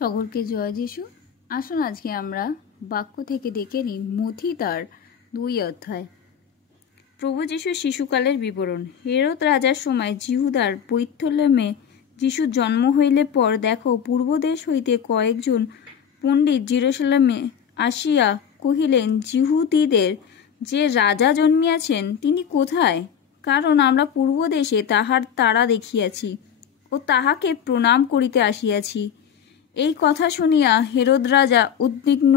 সকলকে জয় যিশু। আসুন আজকে আমরা বাক্য থেকে দেখে নিই মথি তার 2 অধ্যায়। প্রভু যিশুর শিশুকালের বিবরণ। হেরোদ রাজার সময় জিহুদার বৈথলেমে যিশুর জন্ম হইলে পর দেখো, পূর্বদেশ হইতে কয়েকজন পণ্ডিত জেরুজালেমে আসিয়া কহিলেন, জিহুদীদের যে রাজা জন্মিয়াছেন তিনি কোথায়? কারণ আমরা পূর্বদেশে তাহার তারা দেখিয়াছি ও তাহাকে প্রণাম করিতে আসিয়াছি। এই কথা শুনিয়া হেরোদ রাজা উদ্বিগ্ন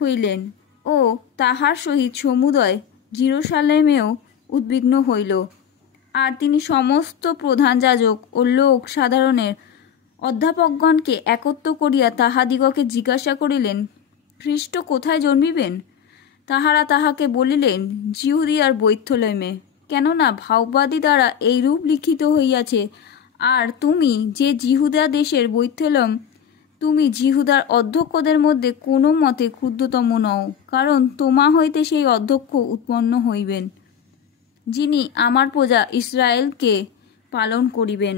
হইলেন ও তাহার সহিত সমুদয় জেরুজালেমেও উদ্বিগ্ন হইল। আর তিনি সমস্ত প্রধান যাজক ও লোক সাধারণের অধ্যাপকগণকে একত্র করিয়া তাহাদিগকে জিজ্ঞাসা করিলেন, খ্রিস্ট কোথায় জন্মিবেন? তাহারা তাহাকে বলিলেন, জিহুদিয়ার বৈথলেমে, কেননা ভাববাদী দ্বারা এইরূপ লিখিত হইয়াছে। আর তুমি যে জিহুদা দেশের বৈথলেম, তুমি জিহুদার অধ্যক্ষদের মধ্যে কোনো মতে ক্ষুদ্রতম নও, কারণ তোমা হইতে সেই অধ্যক্ষ উৎপন্ন হইবেন, যিনি আমার প্রজা ইসরায়েলকে পালন করিবেন।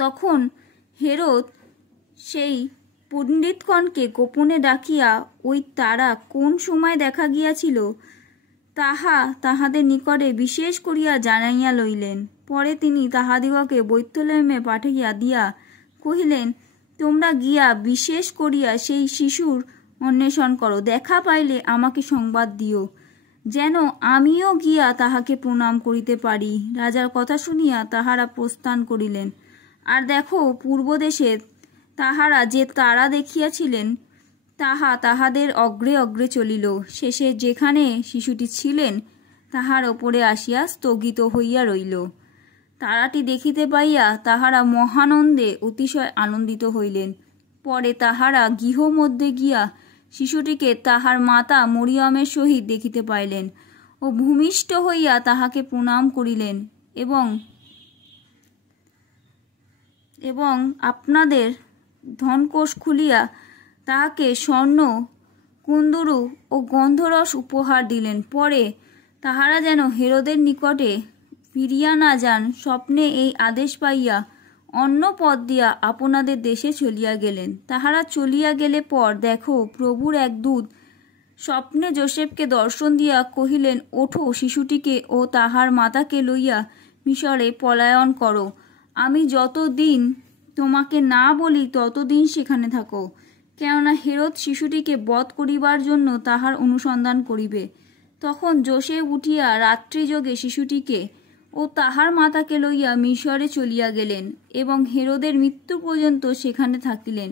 তখন হেরোদ সেই পণ্ডিতগণকে গোপনে ডাকিয়া ওই তারা কোন সময় দেখা গিয়াছিল তাহা তাহাদের নিকটে বিশেষ করিয়া জানাইয়া লইলেন। পরে তিনি তাহাদিগকে বৈথলেমে পাঠাইয়া দিয়া কহিলেন, তোমরা গিয়া বিশেষ করিয়া সেই শিশুর অন্বেষণ করো, দেখা পাইলে আমাকে সংবাদ দিও, যেন আমিও গিয়া তাহাকে প্রণাম করিতে পারি। রাজার কথা শুনিয়া তাহারা প্রস্থান করিলেন। আর দেখো, পূর্বদেশে তাহারা যে তারা দেখিয়াছিলেন তাহা তাহাদের অগ্রে অগ্রে চলিল, শেষে যেখানে শিশুটি ছিলেন তাহার ওপরে আসিয়া স্থগিত হইয়া রইল। তারাটি দেখিতে পাইয়া তাহারা মহানন্দে অতিশয় আনন্দিত হইলেন। পরে তাহারা গৃহ মধ্যে গিয়া শিশুটিকে তাহার মাতা মরিয়মের সহিত দেখিতে পাইলেন ও ভূমিষ্ঠ হইয়া তাহাকে প্রণাম করিলেন এবং আপনাদের ধনকোষ খুলিয়া তাহাকে স্বর্ণ, কুন্দরু ও গন্ধরস উপহার দিলেন। পরে তাহারা যেন হেরোদের নিকটে ফিরিয়া না যান, স্বপ্নে এই আদেশ পাইয়া অন্য পথ দিয়া আপনাদের দেশে চলিয়া গেলেন। তাহারা চলিয়া গেলে পর দেখো, প্রভুর এক দূত স্বপ্নে যোসেফকে দর্শন দিয়া কহিলেন, ওঠো, শিশুটিকে ও তাহার মাতাকে লইয়া মিশরে পলায়ন করো। আমি যতদিন তোমাকে না বলি ততদিন সেখানে থাকো, কেননা হেরোদ শিশুটিকে বধ করিবার জন্য তাহার অনুসন্ধান করিবে। তখন যোসেফ উঠিয়া রাত্রিযোগে শিশুটিকে ও তাহার মাতাকে লইয়া মিশরে চলিয়া গেলেন এবং হেরোদের মৃত্যু পর্যন্ত সেখানে থাকিলেন,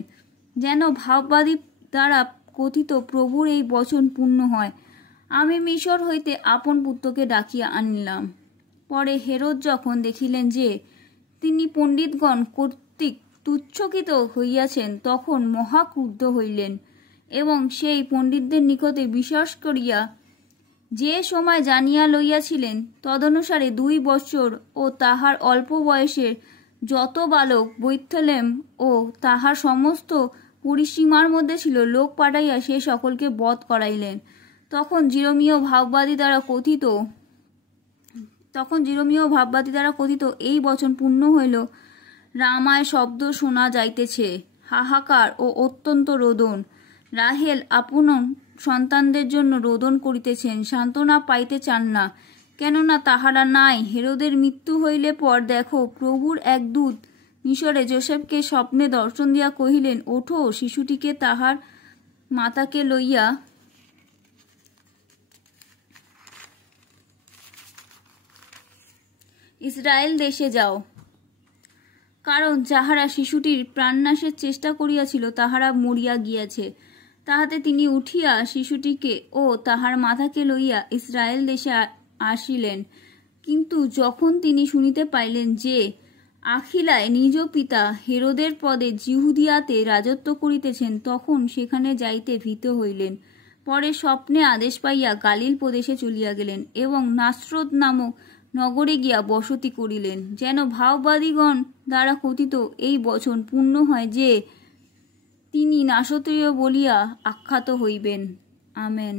যেন ভাববাদী দ্বারা কথিত প্রভুর এই বচন পূর্ণ হয়, আমি মিশর হইতে আপন পুত্রকে ডাকিয়া আনিলাম। পরে হেরোদ যখন দেখিলেন যে তিনি পণ্ডিতগণ কর্তৃক তুচ্ছকৃত হইয়াছেন, তখন মহাক্রুদ্ধ হইলেন এবং সেই পণ্ডিতদের নিকটে বিশ্বাস করিয়া যে সময় জানিয়া লইয়াছিলেন তদনুসারে 2 বৎসর ও তাহার অল্প বয়সের যত বালক বৈথলেম ও তাহার সমস্ত পরিসীমার মধ্যে ছিল লোক পাঠাইয়া সে সকলকে বধ করাইলেন। তখন জিরমীয় ভাববাদী দ্বারা কথিত এই বচন পূর্ণ হইল, রামায় শব্দ শোনা যাইতেছে, হাহাকার ও অত্যন্ত রোদন। রাহেল আপন সন্তানদের জন্য রোদন করিতেছেন, সান্ত্বনা পাইতে চান না, কেননা তাহারা নাই। হেরোদের মৃত্যু হইলে পর দেখো, প্রভুর এক দূত মিশরে যোসেফকে স্বপ্নে দর্শন দিয়া কহিলেন, ওঠো, শিশুটিকে তাহার মাতাকে লইয়া ইসরায়েল দেশে যাও, কারণ যাহারা শিশুটির প্রাণনাশের চেষ্টা করিয়াছিল তাহারা মরিয়া গিয়াছে। তাহাতে তিনি উঠিয়া শিশুটিকে ও তাহার মাতাকে লইয়া ইসরায়েল দেশে আসিলেন। কিন্তু যখন তিনি শুনিতে পাইলেন যে আখিলায় নিজ পিতা হেরোদের পদে জিহুদিয়াতে রাজত্ব করিতেছেন, তখন সেখানে যাইতে ভীত হইলেন। পরে স্বপ্নে আদেশ পাইয়া গালিল প্রদেশে চলিয়া গেলেন এবং নাসরত নামক নগরে গিয়া বসতি করিলেন, যেন ভাববাদীগণ দ্বারা কথিত এই বচন পূর্ণ হয় যে তিনি নাসরীয় বলিয়া আখ্যাত হইবেন। আমেন।